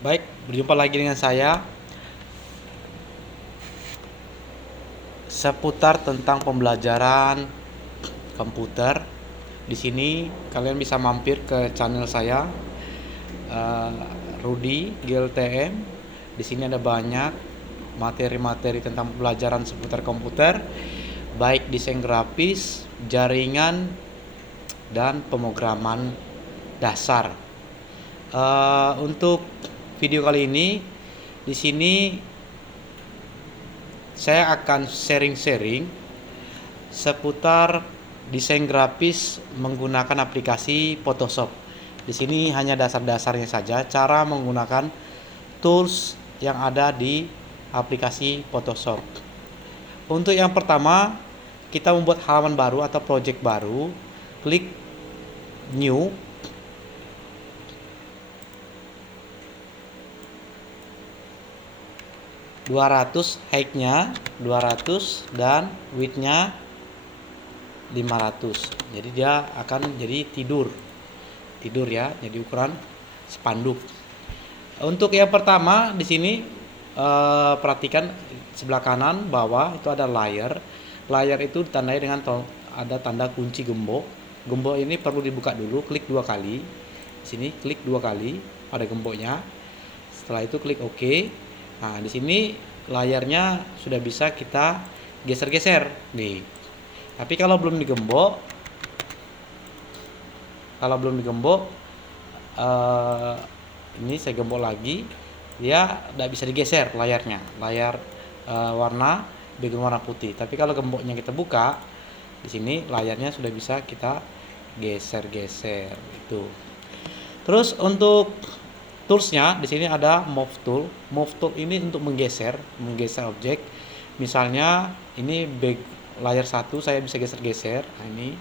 Baik, berjumpa lagi dengan saya seputar tentang pembelajaran komputer. Di sini kalian bisa mampir ke channel saya, eh, Rudy GLTM. Di sini ada banyak materi-materi tentang pembelajaran seputar komputer, baik desain grafis, jaringan, dan pemrograman dasar. Untuk video kali ini, di sini saya akan sharing-sharing seputar desain grafis menggunakan aplikasi Photoshop. Di sini hanya dasar-dasarnya saja, cara menggunakan tools yang ada di aplikasi Photoshop. Untuk yang pertama, kita membuat halaman baru atau project baru, klik new. Height-nya 200 dan width-nya 500. Jadi dia akan jadi tidur ya, jadi ukuran spanduk. Untuk yang pertama di sini perhatikan sebelah kanan bawah itu ada layer. Layer itu ditandai dengan ada tanda kunci gembok. Gembok ini perlu dibuka dulu, klik 2 kali. Di sini klik 2 kali pada gemboknya. Setelah itu klik OK. Nah, di sini layarnya sudah bisa kita geser-geser nih. Tapi kalau belum digembok, ini saya gembok lagi, dia tidak bisa digeser layarnya. Layar warna background warna putih. Tapi kalau gemboknya kita buka, di sini layarnya sudah bisa kita geser-geser itu. Terus untuk toolsnya di sini ada move tool. Move tool ini untuk menggeser objek. Misalnya ini layar 1 saya bisa geser-geser. Nah, ini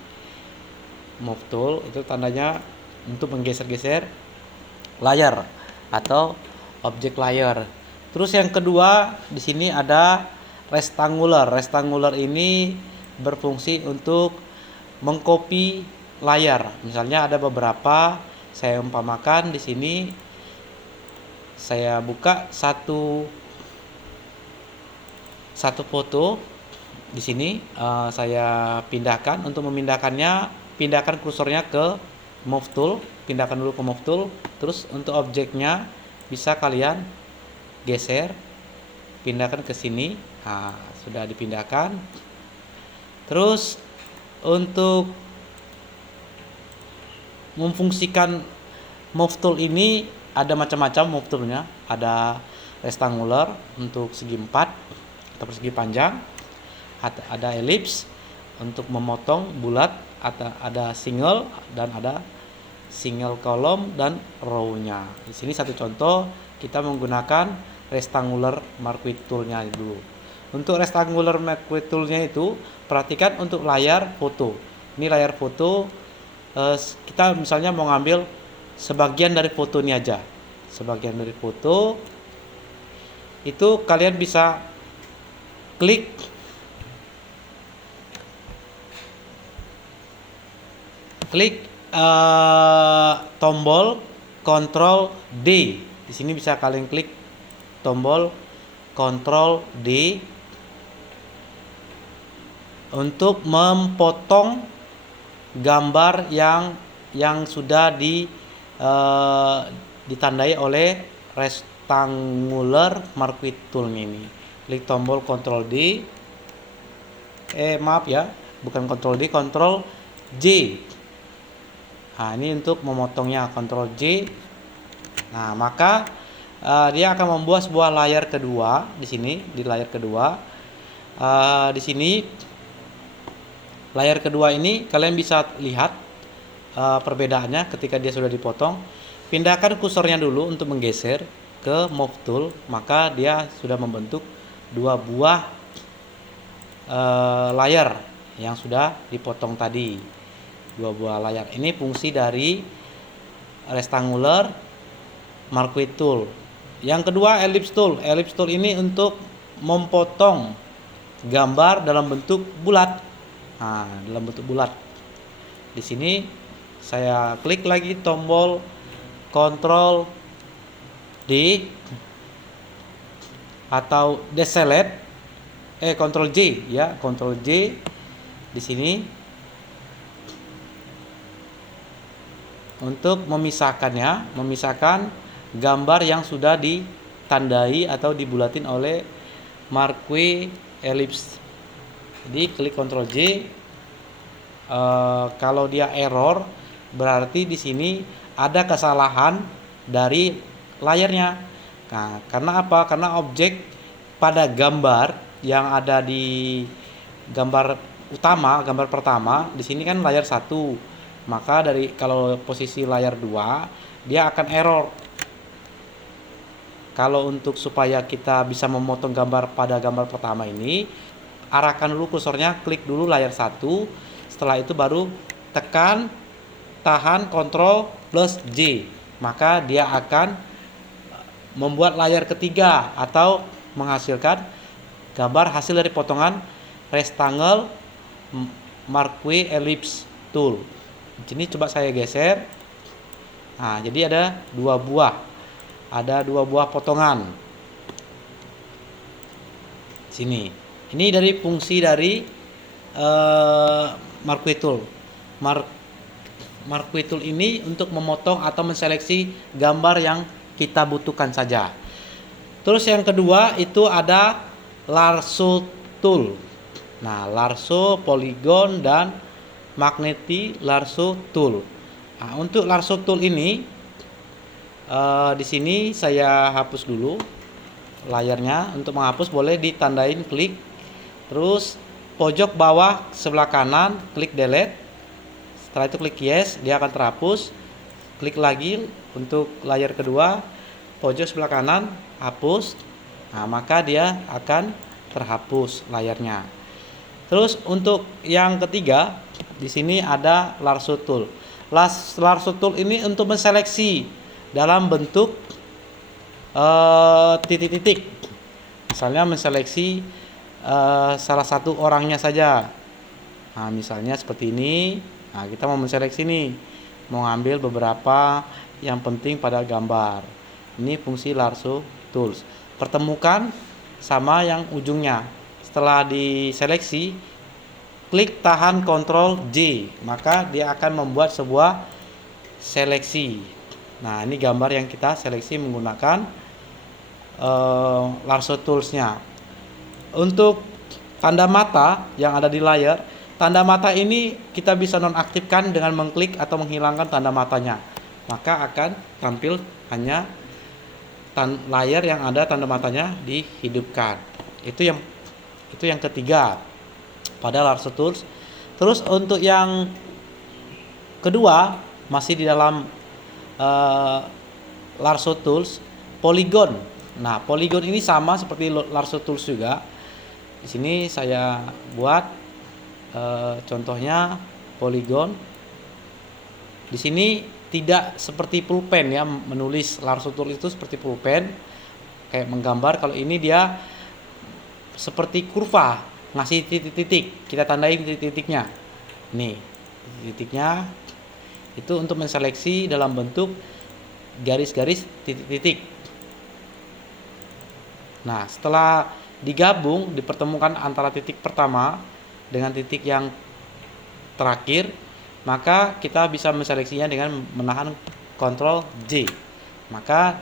move tool itu tandanya untuk menggeser-geser layar atau objek layar. Terus yang kedua di sini ada rectangular. Rectangular ini berfungsi untuk mengcopy layar. Misalnya ada beberapa, saya umpamakan di sini saya buka satu foto di sini, saya pindahkan. Untuk memindahkannya, pindahkan kursornya ke move tool, pindahkan dulu ke move tool. Terus untuk objeknya bisa kalian geser, pindahkan ke sini. Nah, sudah dipindahkan. Terus untuk memfungsikan move tool ini ada macam-macam move toolnya. Ada rectangular untuk segi 4 atau persegi panjang, ada ellipse untuk memotong bulat, ada single dan ada single column dan row-nya. Di sini satu contoh kita menggunakan rectangular marquee tool-nya dulu. Untuk rectangular marquee tool-nya itu perhatikan untuk layar foto. Ini layar foto, kita misalnya mau ngambil sebagian dari foto ini aja. Sebagian dari foto itu kalian bisa klik tombol Ctrl D. Di sini bisa kalian klik tombol Ctrl D untuk memotong gambar yang sudah ditandai oleh rectangular marquee tool ini. Klik tombol Ctrl D. Maaf ya, bukan Ctrl D, Ctrl J. Nah, ini untuk memotongnya, Ctrl J. Nah, maka dia akan membuat sebuah layar kedua di sini, di layar kedua. Di sini layar kedua ini kalian bisa lihat perbedaannya ketika dia sudah dipotong. Pindahkan kursornya dulu untuk menggeser ke move tool, maka dia sudah membentuk dua buah layar yang sudah dipotong tadi. Dua buah layar ini fungsi dari rectangular marquee tool. Yang kedua ellipse tool. Ellipse tool ini untuk memotong gambar dalam bentuk bulat. Nah, dalam bentuk bulat. Di sini saya klik lagi tombol Ctrl D atau deselect, Ctrl J ya, Ctrl J di sini untuk memisahkan gambar yang sudah ditandai atau dibulatin oleh marquee ellipse. Jadi klik Ctrl J. Kalau dia error berarti di sini ada kesalahan dari layarnya. Nah, karena apa? Karena objek pada gambar yang ada di gambar utama, gambar pertama, di sini kan layar 1. Maka kalau posisi layar 2, dia akan error. Kalau untuk supaya kita bisa memotong gambar pada gambar pertama ini, arahkan dulu kursornya, klik dulu layar 1. Setelah itu baru tekan, tahan Ctrl plus J. Maka dia akan membuat layar ketiga atau menghasilkan gambar hasil dari potongan rectangle marquee ellipse tool. Ini coba saya geser. Nah, jadi ada dua buah potongan sini. Ini dari fungsi dari marquee tool. Marquee tool ini untuk memotong atau menseleksi gambar yang kita butuhkan saja. Terus yang kedua itu ada lasso tool. Nah, lasso, polygon, dan magnetic lasso tool. Nah, untuk lasso tool ini di sini saya hapus dulu layarnya. Untuk menghapus boleh ditandain klik, terus pojok bawah sebelah kanan klik delete. Setelah itu klik yes, dia akan terhapus. Klik lagi untuk layar kedua, pojok sebelah kanan hapus. Nah, maka dia akan terhapus layarnya. Terus untuk yang ketiga, di sini ada lasso tool. Lasso tool ini untuk menseleksi dalam bentuk titik-titik. Misalnya menseleksi salah satu orangnya saja. Nah, misalnya seperti ini. Nah, kita mau menseleksi nih, mau ngambil beberapa yang penting pada gambar. Ini fungsi lasso tools. Pertemukan sama yang ujungnya. Setelah diseleksi, klik tahan Ctrl J, maka dia akan membuat sebuah seleksi. Nah, ini gambar yang kita seleksi menggunakan lasso toolsnya. Untuk tanda mata yang ada di layar, tanda mata ini kita bisa nonaktifkan dengan mengklik atau menghilangkan tanda matanya. Maka akan tampil hanya layar yang ada tanda matanya dihidupkan. Itu yang ketiga pada lasso tools. Terus untuk yang kedua masih di dalam lasso tools, polygon. Nah, polygon ini sama seperti lasso tools juga. Di sini saya buat contohnya polygon. Di sini tidak seperti pulpen ya, menulis lasso tool itu seperti pulpen kayak menggambar. Kalau ini dia seperti kurva, ngasih titik-titik, kita tandain titik-titiknya. Nih, titiknya itu untuk menseleksi dalam bentuk garis-garis titik-titik. Nah, setelah digabung, dipertemukan antara titik pertama dengan titik yang terakhir, maka kita bisa menseleksinya dengan menahan Ctrl J. Maka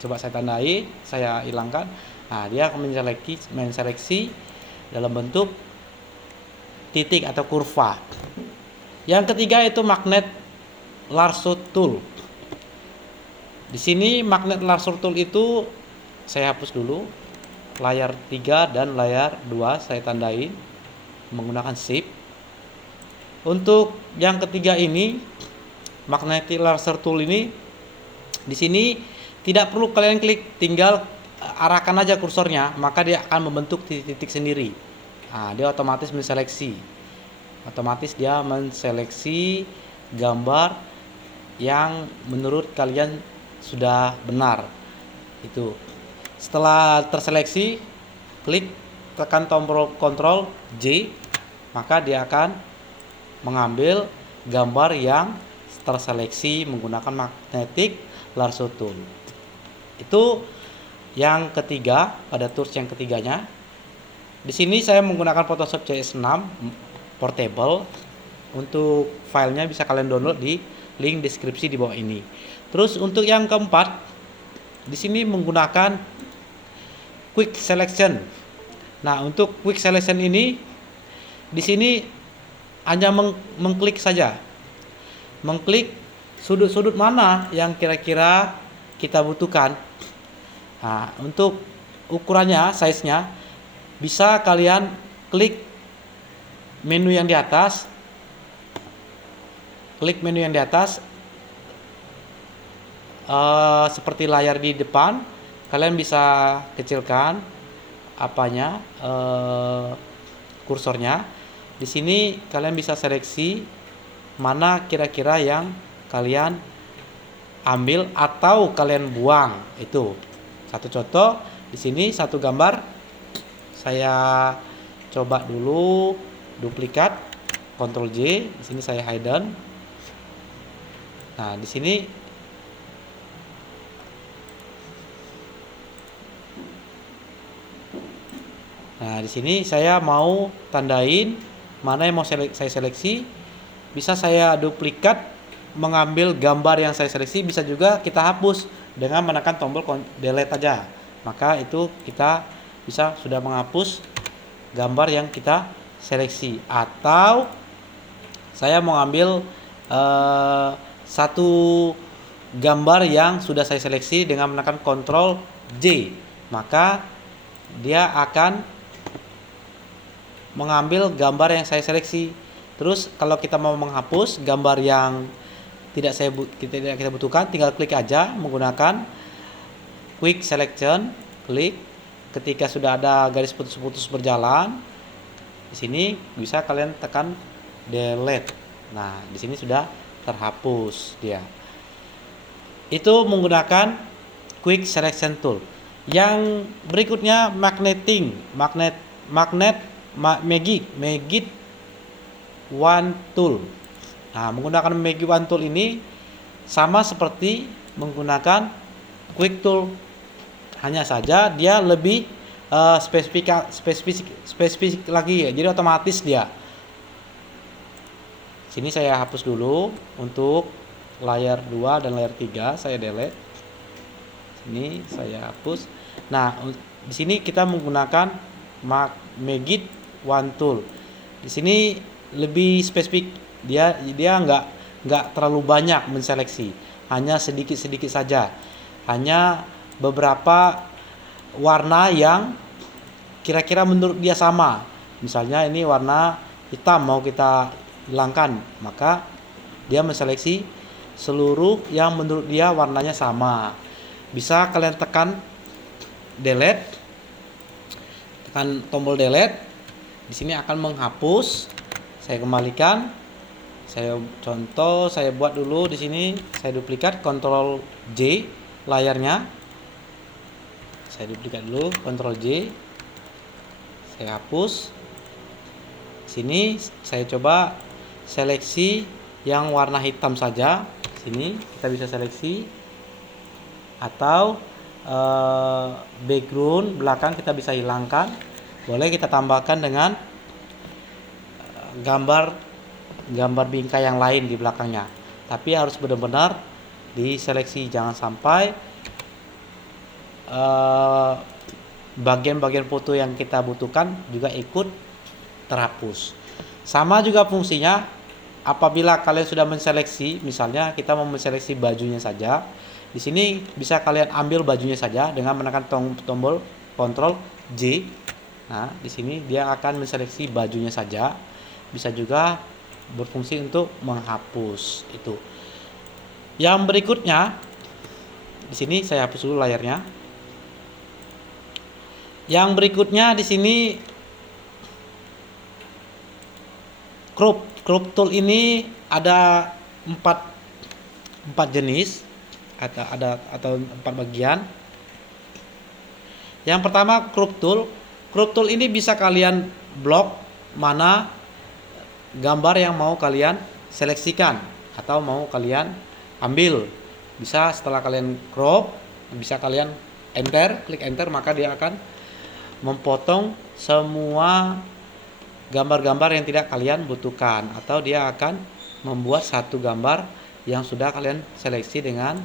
coba saya tandai, saya hilangkan. Nah, dia akan menseleksi dalam bentuk titik atau kurva. Yang ketiga itu magnet lasso tool. Di sini magnet lasso tool itu saya hapus dulu. Layar 3 dan layar 2 saya tandai menggunakan shift. Untuk yang ketiga ini, magnetic laser tool ini, di sini tidak perlu kalian klik, tinggal arahkan aja kursornya, maka dia akan membentuk titik-titik sendiri. Nah, dia otomatis menseleksi. Otomatis dia menseleksi gambar yang menurut kalian sudah benar. Itu. Setelah terseleksi, klik tekan tombol Ctrl J, maka dia akan mengambil gambar yang terseleksi menggunakan magnetic lasso tool. Itu yang ketiga, pada tools yang ketiganya. Di sini saya menggunakan Photoshop CS6 portable. Untuk filenya bisa kalian download di link deskripsi di bawah ini. Terus untuk yang keempat, di sini menggunakan quick selection. Nah, untuk quick selection ini di sini hanya mengklik saja. Mengklik sudut-sudut mana yang kira-kira kita butuhkan. Nah, untuk ukurannya, size-nya bisa kalian klik menu yang di atas. Klik menu yang di atas seperti layar di depan, kalian bisa kecilkan kursornya. Di sini kalian bisa seleksi mana kira-kira yang kalian ambil atau kalian buang. Itu satu contoh. Di sini satu gambar saya coba dulu duplikat, Ctrl J. Di sini saya hidden. Nah, di sini saya mau tandain mana yang mau saya seleksi. Bisa saya duplikat, mengambil gambar yang saya seleksi. Bisa juga kita hapus dengan menekan tombol delete aja. Maka itu kita bisa sudah menghapus gambar yang kita seleksi. Atau saya mau ambil satu gambar yang sudah saya seleksi dengan menekan Ctrl J, maka dia akan mengambil gambar yang saya seleksi. Terus kalau kita mau menghapus gambar yang tidak kita butuhkan, tinggal klik aja menggunakan quick selection. Klik, ketika sudah ada garis putus-putus berjalan, di sini bisa kalian tekan delete. Nah, di sini sudah terhapus dia. Itu menggunakan quick selection tool. Yang berikutnya Magic Wand Tool. Nah, menggunakan Magic Wand Tool ini sama seperti menggunakan Quick Tool, hanya saja dia lebih spesifik lagi ya. Jadi otomatis dia. Sini saya hapus dulu untuk layar 2 dan layar 3, saya delete. Sini saya hapus. Nah, di sini kita menggunakan Magic Wand Tool. Di sini lebih spesifik, dia nggak terlalu banyak menseleksi, hanya sedikit saja, hanya beberapa warna yang kira-kira menurut dia sama. Misalnya ini warna hitam mau kita hilangkan, maka dia menseleksi seluruh yang menurut dia warnanya sama. Bisa kalian tekan delete, tekan tombol delete. Di sini akan menghapus. Saya kembalikan. Saya buat dulu di sini. Saya duplikat, Ctrl J layarnya. Saya duplikat dulu, Ctrl J. Saya hapus. Sini saya coba seleksi yang warna hitam saja. Sini kita bisa seleksi, atau background belakang kita bisa hilangkan. Boleh kita tambahkan dengan gambar bingkai yang lain di belakangnya. Tapi harus benar-benar diseleksi, jangan sampai bagian-bagian foto yang kita butuhkan juga ikut terhapus. Sama juga fungsinya apabila kalian sudah menseleksi, misalnya kita mau menseleksi bajunya saja. Di sini bisa kalian ambil bajunya saja dengan menekan tombol Ctrl J. Nah, di sini dia akan menseleksi bajunya saja. Bisa juga berfungsi untuk menghapus itu. Yang berikutnya, di sini saya hapus dulu layarnya. Yang berikutnya di sini crop tool ini ada 4 jenis, atau 4 bagian. Yang pertama crop tool. Crop tool ini bisa kalian blok mana gambar yang mau kalian seleksikan atau mau kalian ambil. Bisa setelah kalian crop, bisa kalian klik enter, maka dia akan memotong semua gambar-gambar yang tidak kalian butuhkan, atau dia akan membuat satu gambar yang sudah kalian seleksi dengan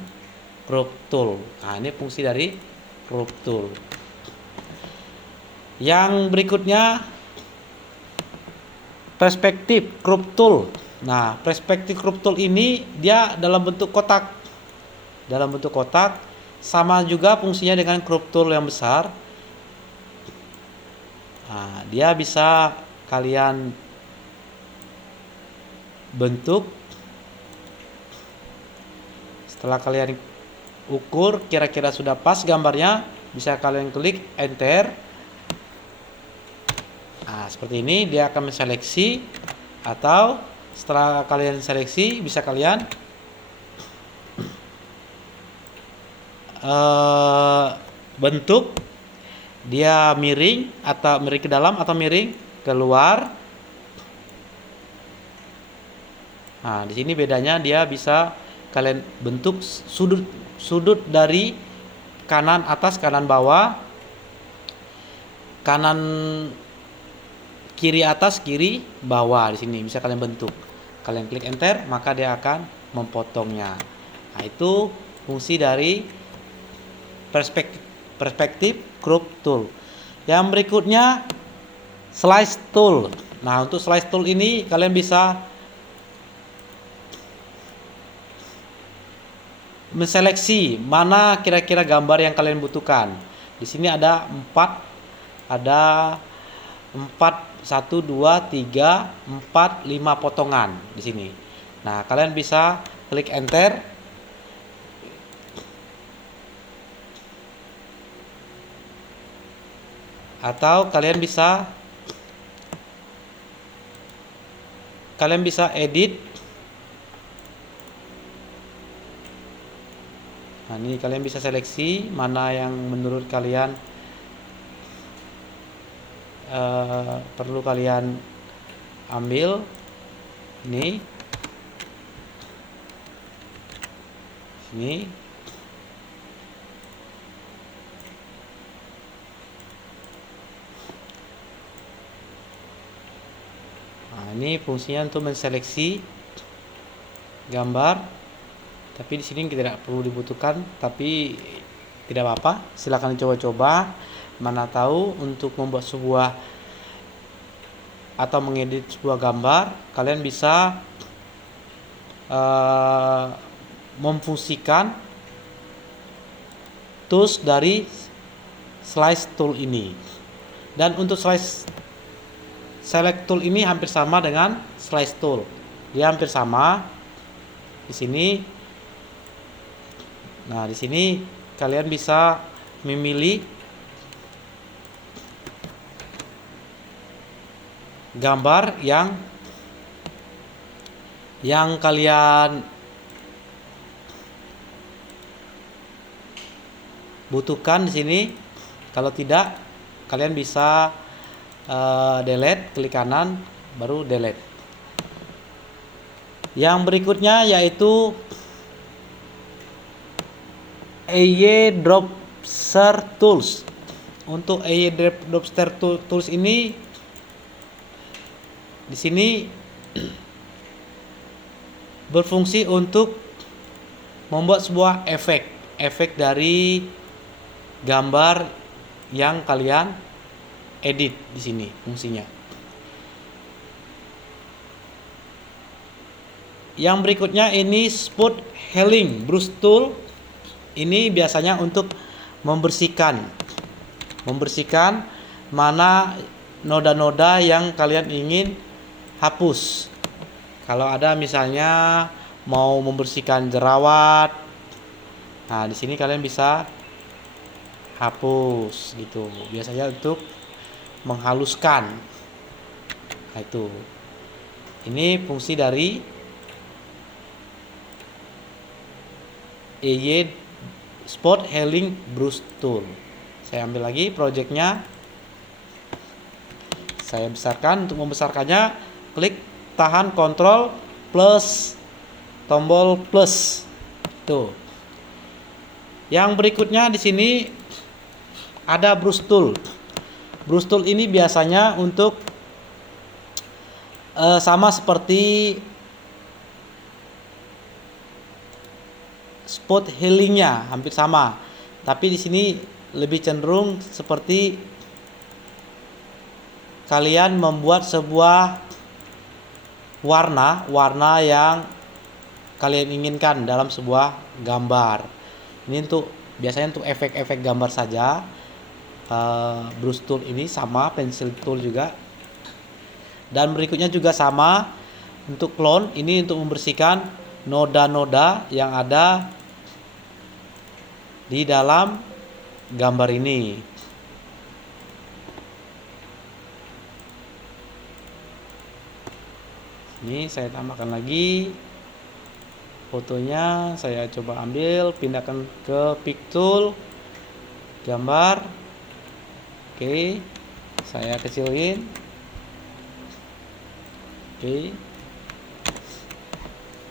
crop tool. Nah, ini fungsi dari crop tool. Yang berikutnya perspektif crop tool. Nah, perspektif crop tool ini dia dalam bentuk kotak. Dalam bentuk kotak, sama juga fungsinya dengan crop tool yang besar. Nah, dia bisa kalian bentuk. Setelah kalian ukur kira-kira sudah pas gambarnya, bisa kalian klik enter. Nah, seperti ini dia akan menseleksi, atau setelah kalian seleksi bisa kalian bentuk dia miring, atau miring ke dalam atau miring keluar. Nah, di sini bedanya dia bisa kalian bentuk sudut dari kanan atas, kanan bawah, kanan kiri atas, kiri bawah. Di sini bisa kalian bentuk. Kalian klik enter, maka dia akan memotongnya. Nah, itu fungsi dari perspektif crop tool. Yang berikutnya slice tool. Nah, untuk slice tool ini kalian bisa menseleksi mana kira-kira gambar yang kalian butuhkan. Di sini ada 4, 1, 2, 3, 4, 5 potongan di sini. Nah, kalian bisa klik enter, atau kalian bisa edit. Nah, ini kalian bisa seleksi mana yang menurut kalian perlu kalian ambil. Ini nah, ini fungsinya untuk menseleksi gambar. Tapi di sini tidak perlu dibutuhkan, tapi tidak apa-apa, silakan coba-coba. Mana tahu untuk membuat sebuah atau mengedit sebuah gambar, kalian bisa memfungsikan tools dari slice tool ini. Dan untuk select tool ini hampir sama dengan slice tool. Dia hampir sama di sini. Nah, di sini kalian bisa memilih gambar yang kalian butuhkan di sini. Kalau tidak, kalian bisa delete, klik kanan baru delete. Yang berikutnya yaitu EY Dropster Tools. Untuk EY Dropster Tools ini di sini berfungsi untuk membuat sebuah efek dari gambar yang kalian edit. Di sini fungsinya. Yang berikutnya ini Spot Healing Brush Tool. Ini biasanya untuk membersihkan mana noda-noda yang kalian ingin hapus. Kalau ada misalnya mau membersihkan jerawat, nah di sini kalian bisa hapus gitu. Biasanya untuk menghaluskan. Nah, itu. Ini fungsi dari EY Spot Healing Brush Tool. Saya ambil lagi projectnya, saya besarkan. Untuk membesarkannya, klik tahan Ctrl plus tombol plus. Tuh. Yang berikutnya di sini ada brush tool. Brush tool ini biasanya untuk sama seperti spot healingnya, hampir sama. Tapi di sini lebih cenderung seperti kalian membuat sebuah warna yang kalian inginkan dalam sebuah gambar. Ini biasanya untuk efek-efek gambar saja. Brush tool ini sama, pencil tool juga. Dan berikutnya juga sama untuk clone, ini untuk membersihkan noda-noda yang ada di dalam gambar ini. Ini saya tambahkan lagi fotonya, saya coba ambil, pindahkan ke pick tool, gambar. Oke, saya kecilin. Oke,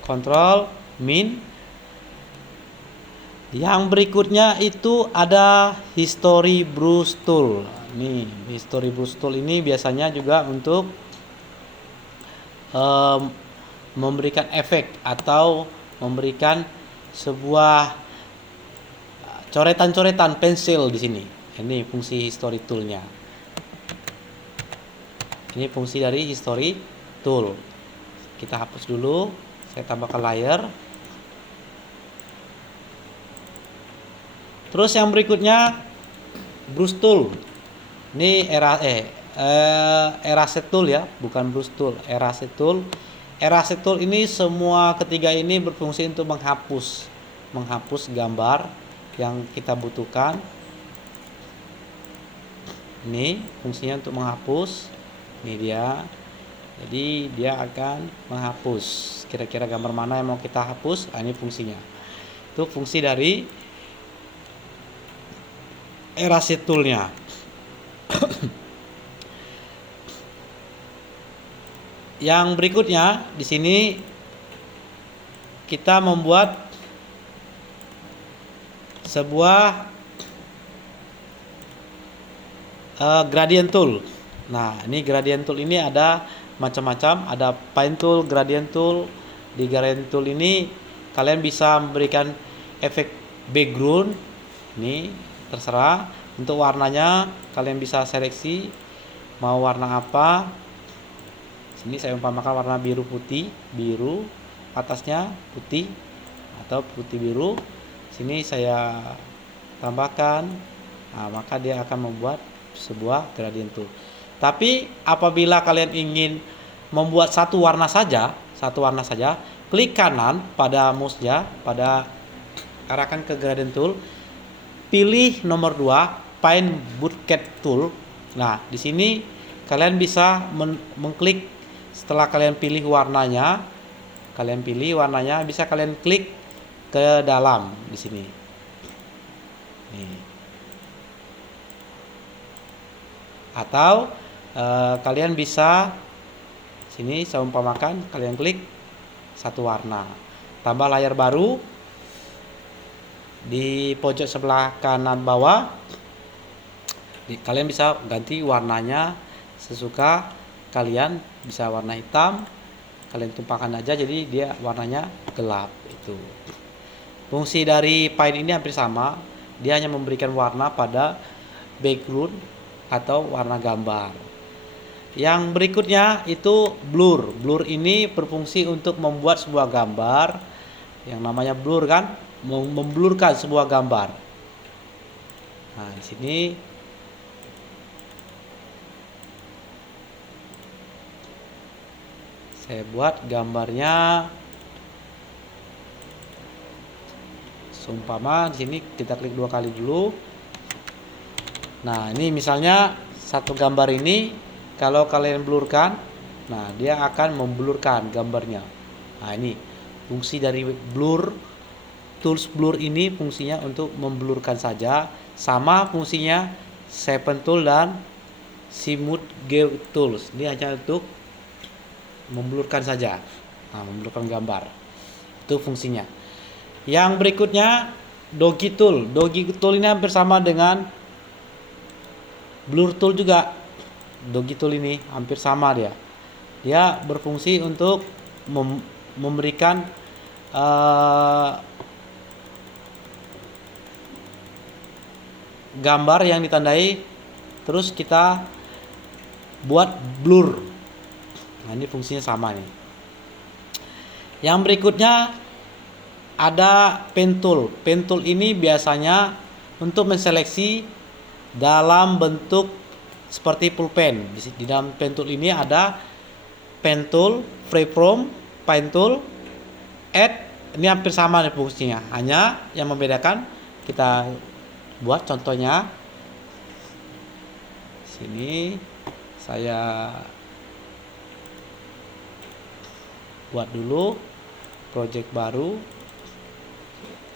Ctrl Min. Yang berikutnya itu ada history brush tool. Nih, history brush tool ini biasanya juga untuk memberikan efek atau memberikan sebuah coretan-coretan pensil di sini. Ini fungsi history toolnya. Ini fungsi dari history tool. Kita hapus dulu. Saya tambahkan layer. Terus yang berikutnya brush tool. Ini erase tool ya, bukan brush tool, erase tool. Erase tool ini semua ketiga ini berfungsi untuk menghapus gambar yang kita butuhkan. Ini fungsinya untuk menghapus. Ini dia. Jadi dia akan menghapus kira-kira gambar mana yang mau kita hapus. Ini fungsinya. Itu fungsi dari erase toolnya. Yang berikutnya di sini kita membuat sebuah gradient tool. Nah, ini gradient tool ini ada macam-macam, ada paint tool, gradient tool. Di gradient tool ini kalian bisa memberikan efek background. Ini terserah. Untuk warnanya kalian bisa seleksi mau warna apa. Sini saya umpamakan warna biru putih, biru atasnya putih atau putih biru. Sini saya tambahkan. Nah, maka dia akan membuat sebuah gradient tool. Tapi apabila kalian ingin membuat satu warna saja, klik kanan pada mouse-nya, pada arahkan ke gradient tool, pilih nomor 2, paint bucket tool. Nah, di sini kalian bisa mengklik setelah kalian pilih warnanya, bisa kalian klik ke dalam di sini. Nih. Atau kalian bisa sini saya umpamakan kalian klik satu warna, tambah layar baru di pojok sebelah kanan bawah. Kalian bisa ganti warnanya sesuka kalian, bisa warna hitam, kalian tumpahkan aja jadi dia warnanya gelap. Itu fungsi dari paint ini hampir sama, dia hanya memberikan warna pada background atau warna gambar. Yang berikutnya itu blur. Blur ini berfungsi untuk membuat sebuah gambar yang namanya blur kan, memblurkan sebuah gambar. Nah, di sini saya buat gambarnya seumpama di sini kita klik 2 kali dulu. Nah, ini misalnya satu gambar ini kalau kalian blurkan, nah dia akan memblurkan gambarnya. Nah, ini fungsi dari blur. Tools blur ini fungsinya untuk memblurkan saja, sama fungsinya Sharpen tool dan Smooth Gauge tools. Ini hanya untuk memblurkan saja, memblurkan gambar. Itu fungsinya. Yang berikutnya Dogi Tool. Dogi Tool ini hampir sama dengan Blur Tool juga. Dogi Tool ini hampir sama dia. Dia berfungsi untuk memberikan gambar yang ditandai, terus kita buat blur. Nah, ini fungsinya sama nih. Yang berikutnya ada pen tool. Pen tool ini biasanya untuk menseleksi dalam bentuk seperti pulpen. Di dalam pen tool ini ada pen tool, freeform, pen tool, add. Ini hampir sama nih fungsinya. Hanya yang membedakan kita buat contohnya. Sini saya buat dulu project baru.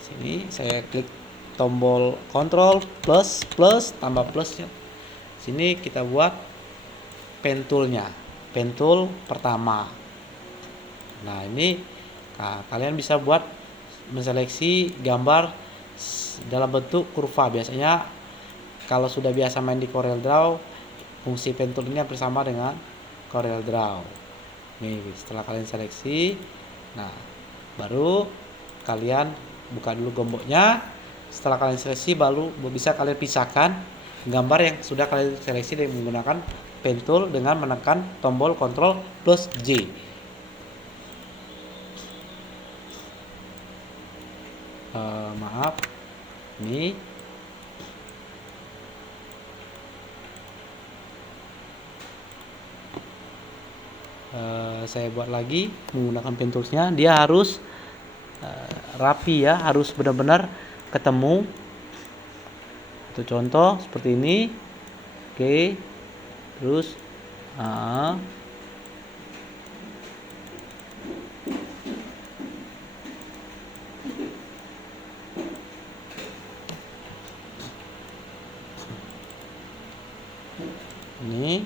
Sini saya klik tombol Ctrl plus tambah plusnya. Sini kita buat pen toolnya, pen tool pertama. Nah ini, kalian bisa buat menseleksi gambar dalam bentuk kurva. Biasanya kalau sudah biasa main di CorelDRAW, fungsi pen tool ini hampir sama dengan CorelDRAW. Nih setelah kalian seleksi, nah baru kalian buka dulu gemboknya. Setelah kalian seleksi baru bisa kalian pisahkan gambar yang sudah kalian seleksi dengan menggunakan pen tool dengan menekan tombol Ctrl plus J. Maaf, ini saya buat lagi menggunakan pen toolsnya. Dia harus rapi ya, harus benar-benar ketemu. Itu contoh seperti ini. Oke, terus ini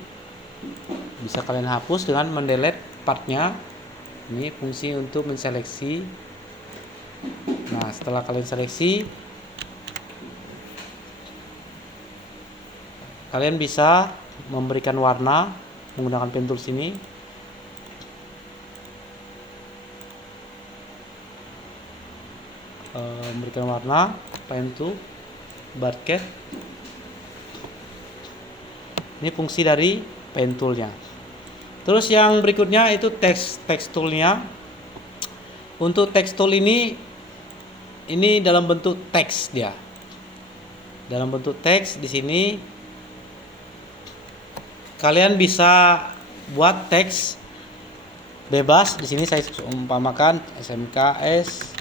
bisa kalian hapus dengan mendelete partnya. Ini fungsi untuk menseleksi. Nah setelah kalian seleksi, kalian bisa memberikan warna menggunakan pen tools ini. Memberikan warna pen tool bucket. Ini fungsi dari pen toolnya. Terus yang berikutnya itu text toolnya. Untuk text tool ini dalam bentuk teks dia. Dalam bentuk teks di sini kalian bisa buat teks bebas. Di sini saya umpamakan SMKS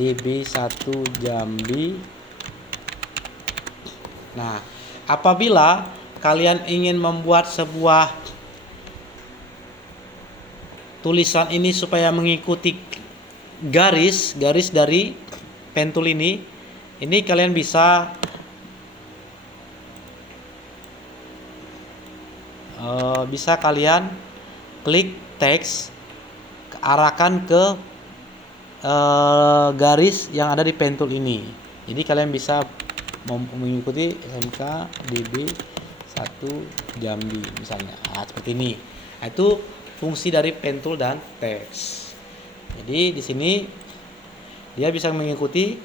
DB1 Jambi. Nah, apabila kalian ingin membuat sebuah tulisan ini supaya mengikuti garis dari pen tool ini kalian bisa kalian klik teks, arahkan ke garis yang ada di pen tool ini. Jadi kalian bisa mengikuti SMK DB1 Jambi misalnya. Nah, seperti ini. Nah, itu fungsi dari pen tool dan teks. Jadi di sini dia bisa mengikuti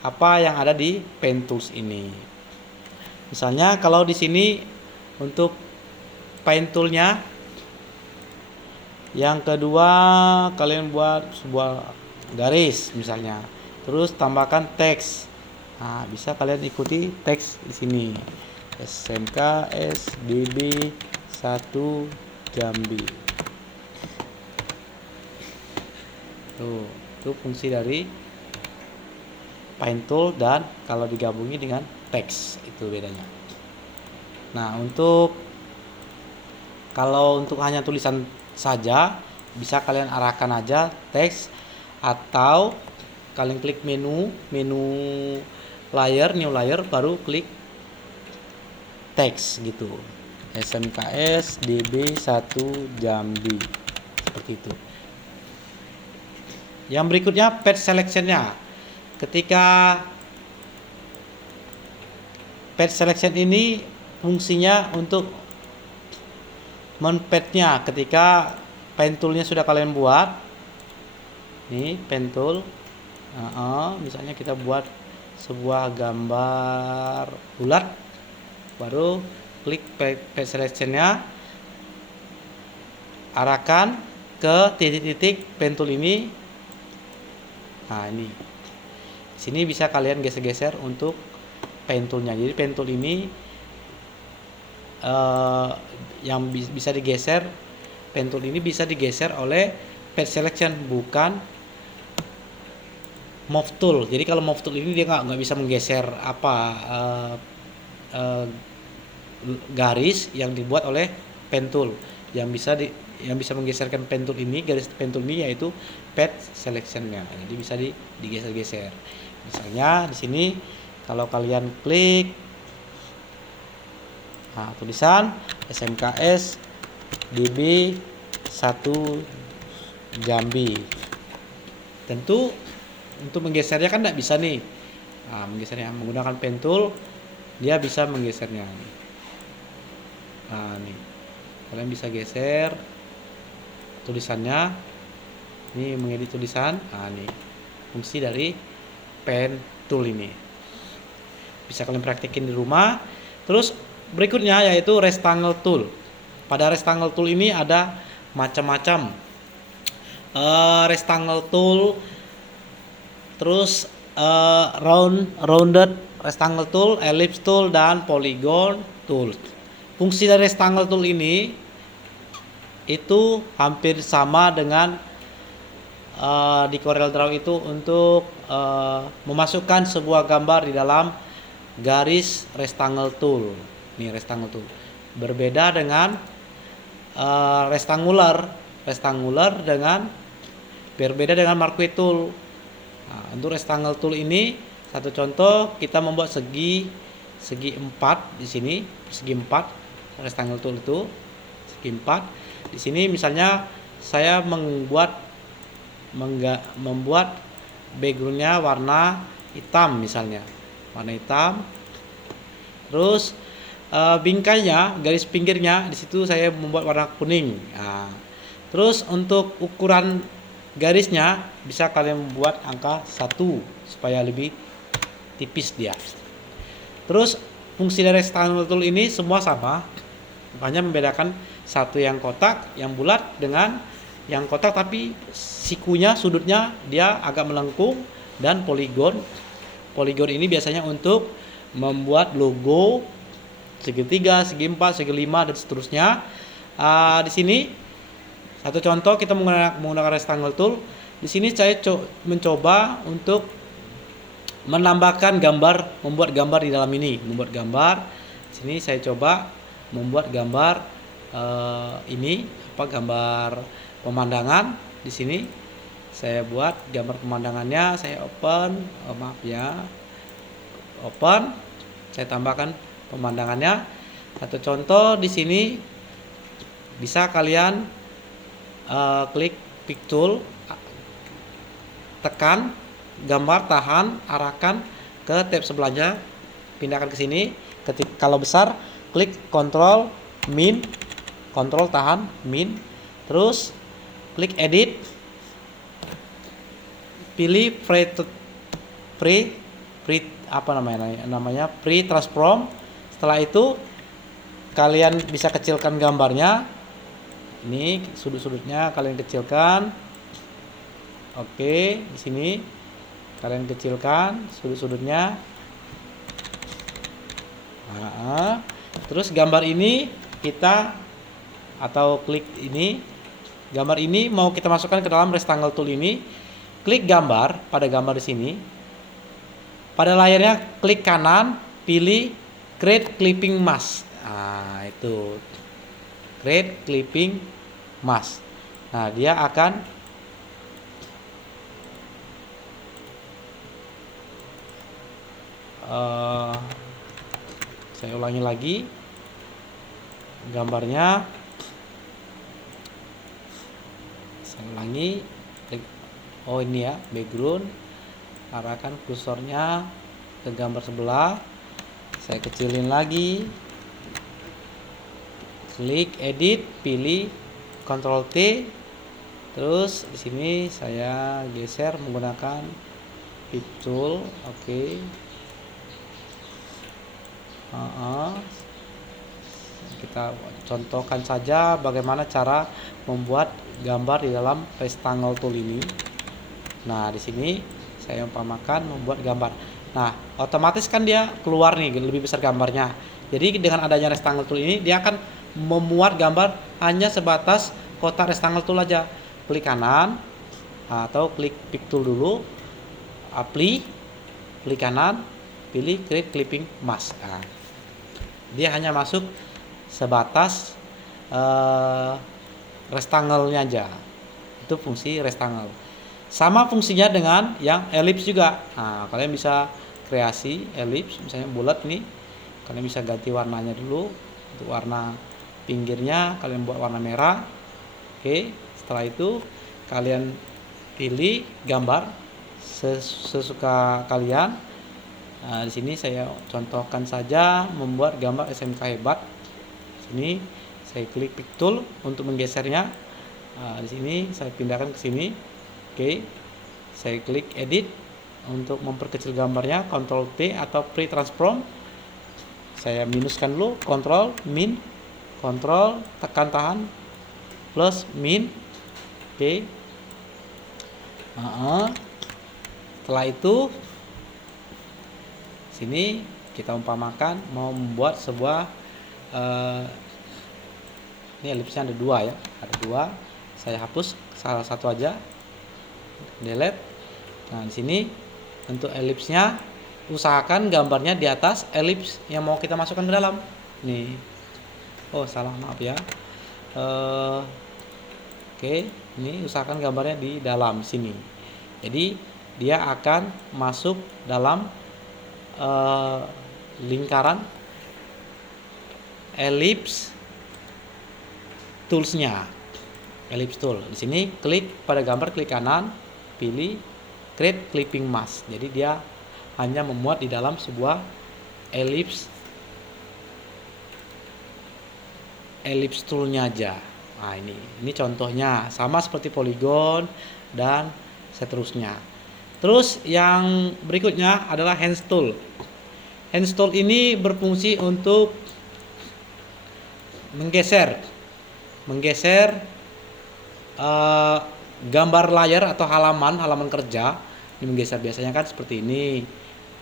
apa yang ada di pen tools ini. Misalnya kalau di sini untuk pen toolnya yang kedua, kalian buat sebuah garis misalnya, terus tambahkan teks. Nah, bisa kalian ikuti teks di sini. SMK SDB1 Jambi. Tuh, itu fungsi dari pen tool dan kalau digabungi dengan teks itu bedanya. Nah, kalau untuk hanya tulisan saja bisa kalian arahkan aja teks, atau kalian klik menu layer, new layer, baru klik teks gitu. SMKS DB1 Jambi. Seperti itu. Yang berikutnya page selectionnya. Ketika page selection ini fungsinya untuk men-page-nya ketika pen tool-nya sudah kalian buat. Ini pen tool. Misalnya kita buat sebuah gambar bulat, baru klik page selection-nya, arahkan ke titik-titik pen tool ini. Nah, ini di sini bisa kalian geser-geser untuk pen tool-nya. Jadi pen tool ini yang bisa digeser, pen tool ini bisa digeser oleh page selection, bukan move tool. Jadi kalau move tool ini dia nggak bisa menggeser garis yang dibuat oleh pen tool. Yang bisa menggeserkan pen tool ini, garis pen tool ini, yaitu page selection-nya. Jadi bisa digeser-geser. Misalnya di sini kalau kalian klik tulisan SMKS DB 1 Jambi. Tentu untuk menggesernya kan tidak bisa nih. Menggesernya menggunakan pen tool, dia bisa menggesernya. Nih kalian bisa geser tulisannya. Ini mengedit tulisan. Nih fungsi dari pen tool ini. Bisa kalian praktekin di rumah. Terus berikutnya yaitu rectangle tool. Pada rectangle tool ini ada macam-macam. Rectangle tool, terus rounded rectangle tool, ellipse tool, dan polygon tool. Fungsi dari rectangle tool ini itu hampir sama dengan di CorelDRAW itu untuk memasukkan sebuah gambar di dalam garis rectangle tool. Ini rectangle tool. Berbeda dengan rectangular berbeda dengan marquee tool. Untuk rectangle tool ini, satu contoh, kita membuat segi 4 di sini, segi 4 rectangle tool itu segi 4. Di sini misalnya saya membuat backgroundnya warna hitam, misalnya warna hitam. Terus bingkainya, garis pinggirnya di situ saya membuat warna kuning. Terus untuk ukuran garisnya bisa kalian membuat angka 1 supaya lebih tipis dia. Terus fungsi dari rectangle tool ini semua sama, hanya membedakan satu yang kotak, yang bulat, dengan yang kotak tapi sikunya, sudutnya dia agak melengkung, dan polygon. Polygon ini biasanya untuk membuat logo segitiga, segi 4, segi 5, dan seterusnya. Di sini satu contoh kita menggunakan rectangle tool. Di sini saya mencoba untuk menambahkan gambar, membuat gambar di dalam ini, membuat gambar. Di sini saya coba membuat gambar gambar pemandangan. Di sini saya buat gambar pemandangannya, saya open, saya tambahkan pemandangannya. Satu contoh di sini bisa kalian klik pick tool, tekan gambar, tahan, arahkan ke tab sebelahnya, pindahkan ke sini. Kalau besar, klik Ctrl tahan min, terus klik edit, pilih pre transform. Setelah itu kalian bisa kecilkan gambarnya. Ini sudut-sudutnya kalian kecilkan. Oke, di sini kalian kecilkan sudut-sudutnya. Terus gambar ini klik ini. Gambar ini mau kita masukkan ke dalam rectangle tool ini. Klik gambar, pada gambar di sini. Pada layarnya klik kanan, pilih create clipping mask. Itu create clipping mask. Dia akan saya ulangi lagi gambarnya. Saya ulangi. Ini ya, background. arahkan kursornya ke gambar sebelah, saya kecilin lagi, klik edit, pilih Ctrl T, terus di sini saya geser menggunakan pick tool. Oke. Kita contohkan saja bagaimana cara membuat gambar di dalam rectangle tool ini. Nah, di sini saya umpamakan membuat gambar. Nah, otomatis kan dia keluar nih lebih besar gambarnya. Jadi dengan adanya rectangle tool ini dia akan memuat gambar hanya sebatas kotak rectangle tool aja. Klik kanan atau klik pick tool dulu, apply, klik kanan, pilih create clipping mask. Nah, dia hanya masuk sebatas rectangle-nya aja. Itu fungsi rectangle. Sama fungsinya dengan yang ellipse juga. Nah, kalian bisa kreasi ellipse, misalnya bulat nih. Kalian bisa ganti warnanya dulu. Untuk warna pinggirnya kalian buat warna merah. Oke, setelah itu kalian pilih gambar sesuka kalian. Nah, di sini saya contohkan saja membuat gambar SMK hebat. Sini saya klik pick tool untuk menggesernya. Nah, di sini saya pindahkan ke sini. Oke, saya klik edit untuk memperkecil gambarnya, Ctrl T atau pre transform. Saya minuskan dulu, Ctrl min, Ctrl tekan tahan, plus min. Oke. Setelah itu sini kita umpamakan mau membuat sebuah ini ellipsnya ada dua ya, ada dua. Saya hapus salah satu aja, delete. Nah, di sini untuk ellipsnya usahakan gambarnya di atas elips yang mau kita masukkan ke dalam. Nih, oh salah, maaf ya. Oke, ini usahakan gambarnya di dalam sini. Jadi dia akan masuk dalam lingkaran ellipse toolsnya, ellipse tool. Di sini klik pada gambar, klik kanan, pilih create clipping mask. Jadi dia hanya memuat di dalam sebuah ellipse toolnya aja. Nah, ini contohnya sama seperti polygon dan seterusnya. Terus yang berikutnya adalah hand tool. Hand tool ini berfungsi untuk menggeser gambar layar atau halaman kerja. Ini menggeser biasanya kan seperti ini.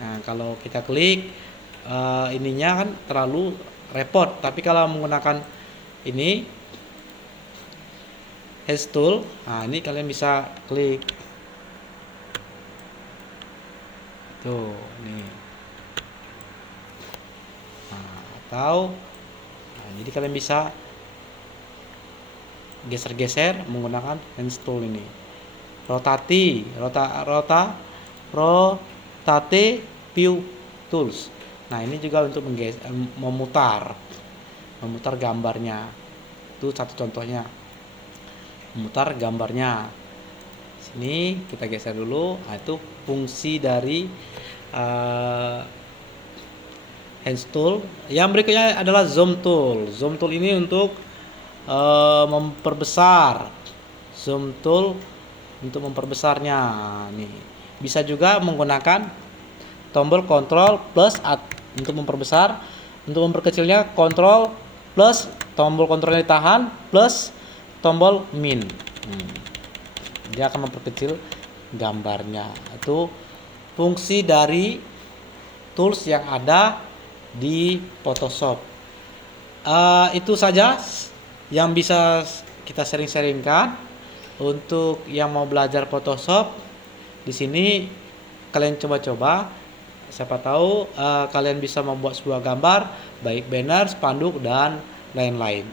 Nah, kalau kita klik ininya kan terlalu repot. Tapi kalau menggunakan ini hand tool, nah ini kalian bisa klik tuh nih. Nah, atau jadi kalian bisa geser-geser menggunakan hand tool ini. Rotate view tools. Nah, ini juga untuk memutar gambarnya. Itu satu contohnya. Memutar gambarnya. Sini kita geser dulu. Nah, itu fungsi dari hand tool. Yang berikutnya adalah zoom tool. Zoom tool ini untuk memperbesar. Zoom tool untuk memperbesarnya. Nih, bisa juga menggunakan tombol Ctrl plus untuk memperbesar. Untuk memperkecilnya Ctrl plus, tombol kontrolnya ditahan, plus tombol min. Dia akan memperkecil gambarnya. Itu fungsi dari tools yang ada di Photoshop. Itu saja yang bisa kita sharing-sharingkan. Untuk yang mau belajar Photoshop, di sini kalian coba-coba. Siapa tahu kalian bisa membuat sebuah gambar, baik banner, spanduk, dan lain-lain.